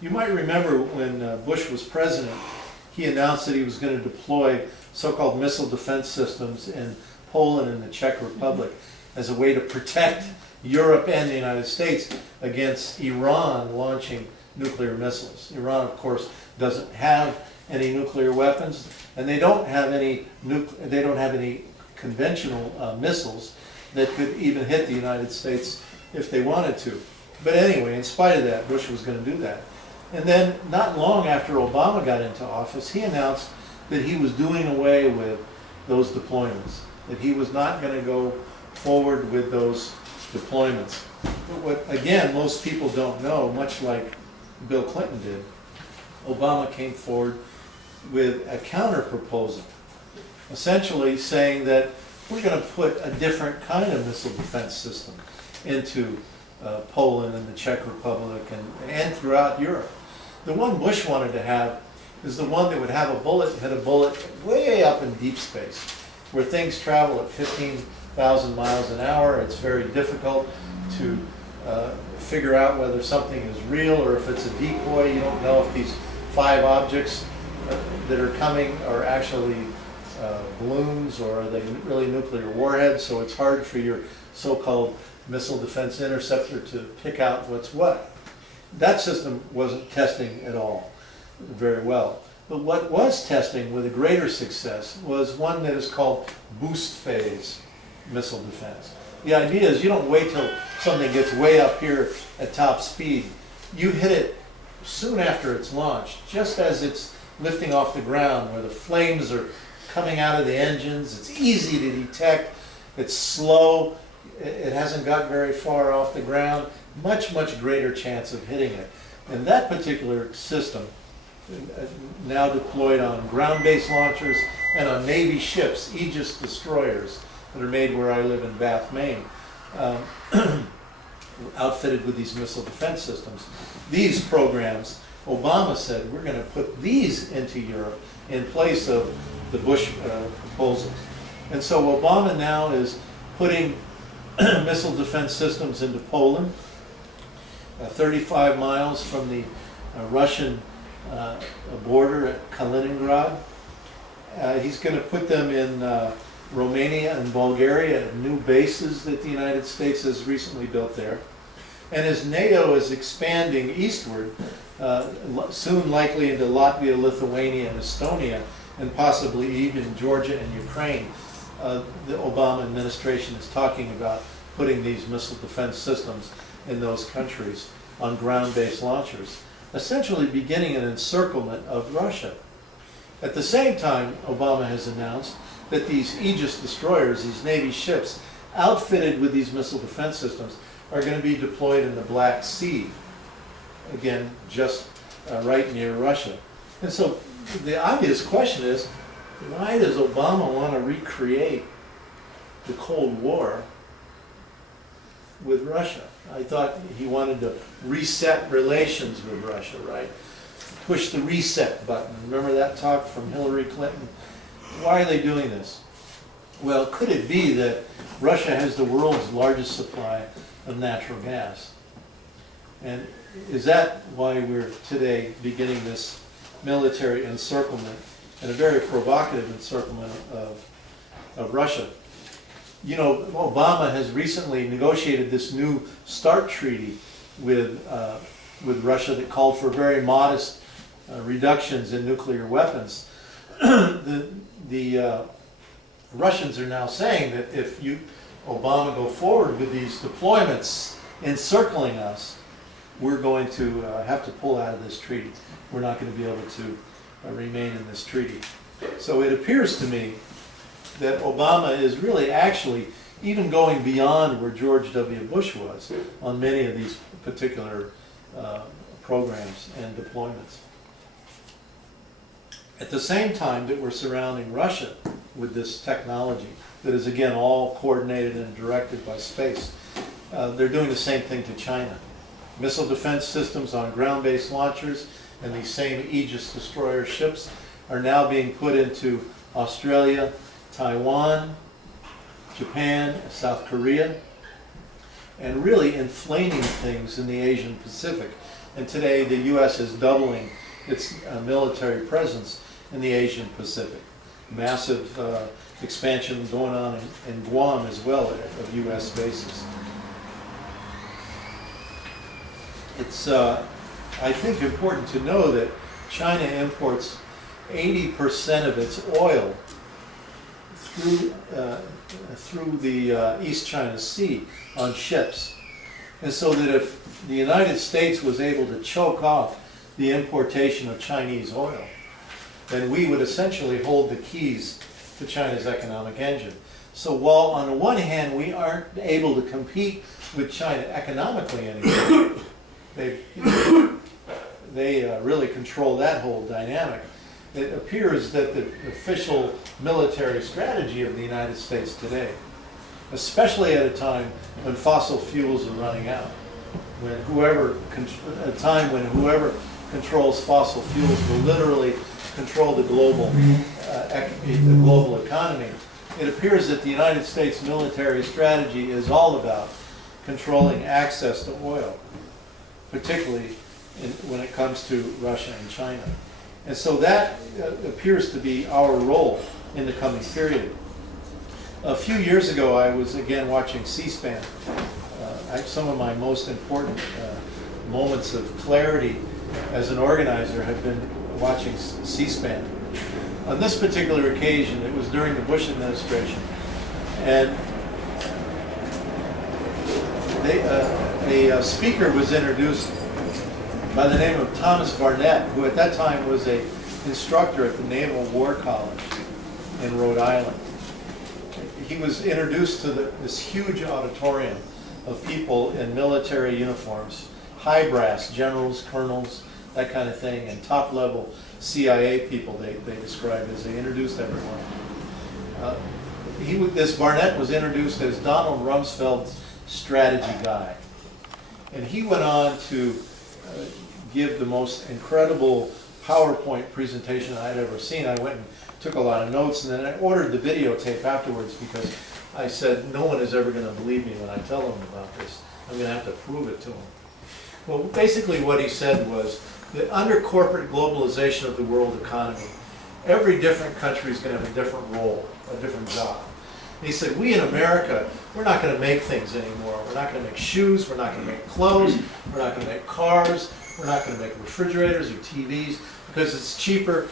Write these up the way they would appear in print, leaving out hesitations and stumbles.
You might remember when Bush was president, he announced that he was going to deploy so-called missile defense systems in Poland and the Czech Republic as a way to protect Europe and the United States against Iran launching nuclear missiles. Iran, of course, doesn't have any nuclear weapons, and they don't have any conventional missiles that could even hit the United States if they wanted to. But anyway, in spite of that, Bush was going to do that. And then, not long after Obama got into office, he announced that he was doing away with those deployments, that he was not going to go forward with those deployments. But what, again, most people don't know, much like Bill Clinton did, Obama came forward with a counter proposal, essentially saying that we're going to put a different kind of missile defense system into Poland and the Czech Republic and throughout Europe. The one Bush wanted to have is the one that would have a bullet, hit a bullet way up in deep space, where things travel at 15,000 miles an hour. It's very difficult to figure out whether something is real or if it's a decoy. You don't know if these 5 objects that are coming are actually balloons or are they really nuclear warheads, so it's hard for your so-called missile defense interceptor to pick out what's what. That system wasn't testing at all very well. But what was testing with a greater success was one that is called boost phase missile defense. The idea is you don't wait till something gets way up here at top speed. You hit it soon after it's launched, just as it's lifting off the ground, where the flames are coming out of the engines. It's easy to detect. It's slow. It hasn't got very far off the ground. Much greater chance of hitting it. And that particular system, now deployed on ground-based launchers and on Navy ships, Aegis destroyers that are made where I live in Bath, Maine, outfitted with these missile defense systems. These programs, Obama said, we're going to put these into Europe in place of the Bush proposals. And so Obama now is putting missile defense systems into Poland, 35 miles from the Russian border at Kaliningrad. He's going to put them in Romania and Bulgaria at new bases that the United States has recently built there. And as NATO is expanding eastward, soon likely into Latvia, Lithuania, and Estonia, and possibly even Georgia and Ukraine, the Obama administration is talking about putting these missile defense systems in those countries on ground-based launchers, essentially beginning an encirclement of Russia. At the same time, Obama has announced that these Aegis destroyers, these Navy ships, outfitted with these missile defense systems, are going to be deployed in the Black Sea, again, just right near Russia. And so the obvious question is, why does Obama want to recreate the Cold War with Russia? I thought he wanted to reset relations with Russia, right? Push the reset button. Remember that talk from Hillary Clinton? Why are they doing this? Well, could it be that Russia has the world's largest supply of natural gas? And is that why we're today beginning this military encirclement, and a very provocative encirclement of Russia? You know, Obama has recently negotiated this new START treaty with Russia that called for very modest reductions in nuclear weapons. The Russians are now saying that if Obama go forward with these deployments encircling us, we're going to have to pull out of this treaty. We're not going to be able to remain in this treaty. So it appears to me that Obama is really actually even going beyond where George W. Bush was on many of these particular programs and deployments. At the same time that we're surrounding Russia with this technology that is, again, all coordinated and directed by space, they're doing the same thing to China. Missile defense systems on ground-based launchers and these same Aegis destroyer ships are now being put into Australia, Taiwan, Japan, South Korea, and really inflaming things in the Asian Pacific. And today the U.S. is doubling its military presence in the Asian Pacific. Massive expansion going on in Guam as well of U.S. bases. It's, I think, important to know that China imports 80% of its oil through the East China Sea on ships. And so that if the United States was able to choke off the importation of Chinese oil, then we would essentially hold the keys to China's economic engine. So while on the one hand we aren't able to compete with China economically anymore, they really control that whole dynamic. It appears that the official military strategy of the United States today, especially at a time when fossil fuels are running out, a time when whoever controls fossil fuels will literally control the global economy, it appears that the United States military strategy is all about controlling access to oil, particularly when it comes to Russia and China. And so that appears to be our role in the coming period. A few years ago, I was again watching C-SPAN. Some of my most important moments of clarity as an organizer have been watching C-SPAN. On this particular occasion, it was during the Bush administration, and a speaker was introduced by the name of Thomas Barnett, who at that time was an instructor at the Naval War College in Rhode Island. He was introduced to this huge auditorium of people in military uniforms, high brass, generals, colonels, that kind of thing, and top-level CIA people they described as they introduced everyone. This Barnett was introduced as Donald Rumsfeld's strategy guy. And he went on to give the most incredible PowerPoint presentation I had ever seen. I went and took a lot of notes, and then I ordered the videotape afterwards because I said, no one is ever going to believe me when I tell them about this. I'm going to have to prove it to them. Well, basically what he said was that under corporate globalization of the world economy, every different country is going to have a different role, a different job. And he said, we in America, we're not going to make things anymore. We're not going to make shoes, we're not going to make clothes, we're not going to make cars, we're not going to make refrigerators or TVs, because it's cheaper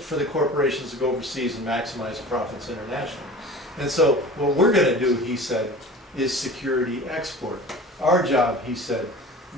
for the corporations to go overseas and maximize profits internationally. And so what we're going to do, he said, is security export. Our job, he said,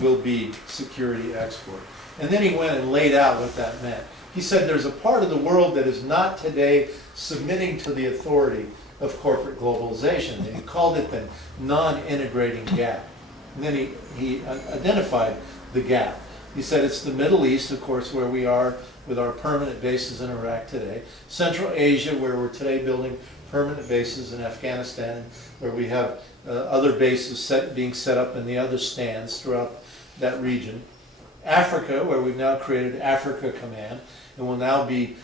will be security export. And then he went and laid out what that meant. He said there's a part of the world that is not today submitting to the authority of corporate globalization. And he called it the non-integrating gap. And then he identified the gap. He said it's the Middle East, of course, where we are with our permanent bases in Iraq today. Central Asia, where we're today building permanent bases in Afghanistan, where we have other bases being set up in the other stands throughout that region. Africa, where we've now created Africa Command, and will now be,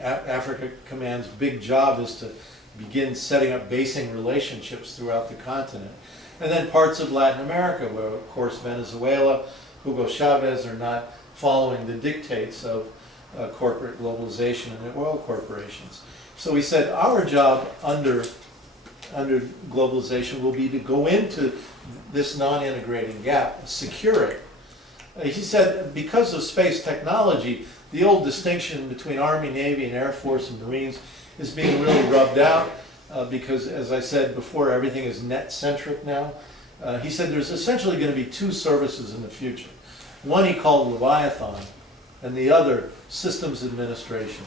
Africa Command's big job is to begin setting up basing relationships throughout the continent. And then parts of Latin America, where of course Venezuela, Hugo Chavez are not following the dictates of corporate globalization and the oil corporations. So he said our job under globalization will be to go into this non-integrating gap, secure it. He said because of space technology, the old distinction between Army, Navy, and Air Force and Marines is being really rubbed out because, as I said before, everything is net-centric now. He said there's essentially going to be two services in the future. One he called Leviathan, and the other Systems Administration.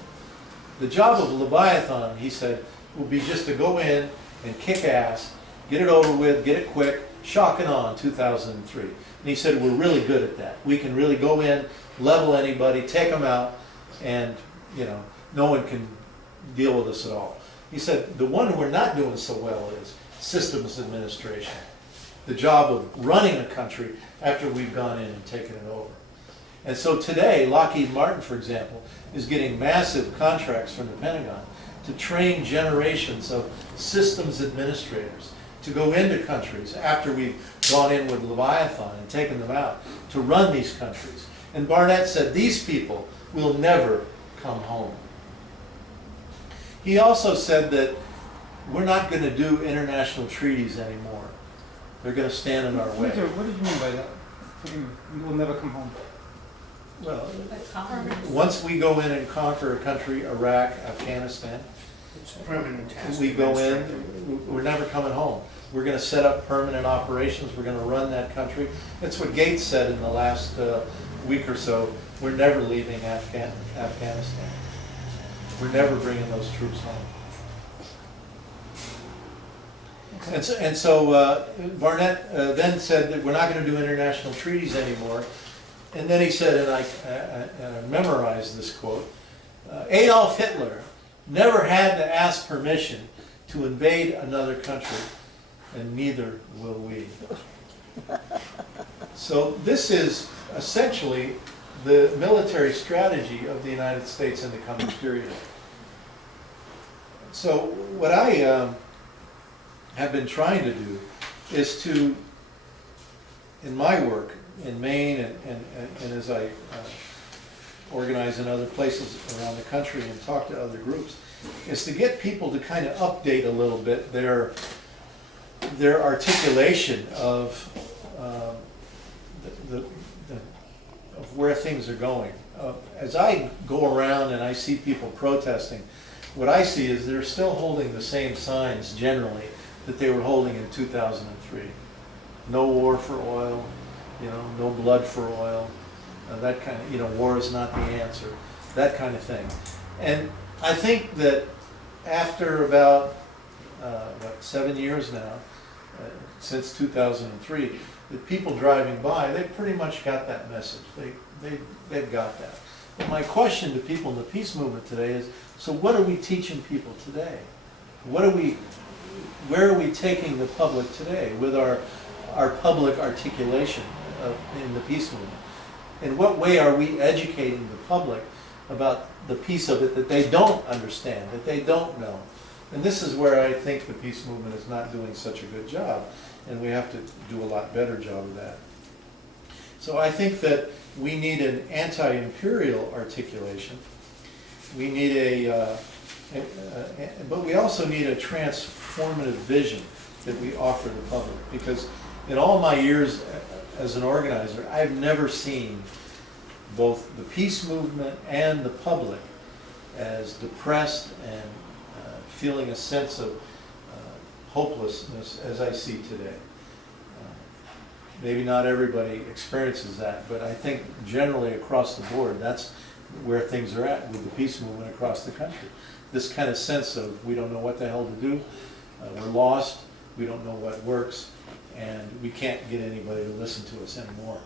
The job of Leviathan, he said, will be just to go in and kick ass, get it over with, get it quick, shock and awe in 2003. And he said we're really good at that. We can really go in, level anybody, take them out, and no one can deal with us at all. He said the one we're not doing so well is Systems Administration. The job of running a country after we've gone in and taken it over. And so today, Lockheed Martin, for example, is getting massive contracts from the Pentagon to train generations of systems administrators to go into countries after we've gone in with Leviathan and taken them out to run these countries. And Barnett said, these people will never come home. He also said that we're not going to do international treaties anymore. They're going to stand in our way. What did you mean by that? We will never come home. Well, once we go in and conquer a country, Iraq, Afghanistan, It's permanent task. we go in, we're never coming home. We're going to set up permanent operations. We're going to run that country. That's what Gates said in the last week or so. We're never leaving Afghanistan. We're never bringing those troops home. Okay. And so Barnett then said that we're not going to do international treaties anymore. And then he said, and I memorized this quote, Adolf Hitler never had to ask permission to invade another country, and neither will we. So this is essentially the military strategy of the United States in the coming period. So what I have been trying to do is to, in my work in Maine and as I organize in other places around the country and talk to other groups, is to get people to kind of update a little bit their articulation of of where things are going. As I go around and I see people protesting, what I see is they're still holding the same signs generally that they were holding in 2003. No war for oil, no blood for oil, that kind of, war is not the answer, that kind of thing. And I think that after about, 7 years now, since 2003, the people driving by, they pretty much got that message. They've got that. But my question to people in the peace movement today is, so what are we teaching people today? Where are we taking the public today with our public articulation in the peace movement? In what way are we educating the public about the piece of it that they don't understand, that they don't know? And this is where I think the peace movement is not doing such a good job, and we have to do a lot better job of that. So I think that we need an anti-imperial articulation. We need but we also need a transformative vision that we offer the public, because in all my years as an organizer, I've never seen both the peace movement and the public as depressed and feeling a sense of hopelessness as I see today. Maybe not everybody experiences that, but I think generally across the board, that's where things are at with the peace movement across the country. This kind of sense of we don't know what the hell to do, we're lost, we don't know what works, and we can't get anybody to listen to us anymore.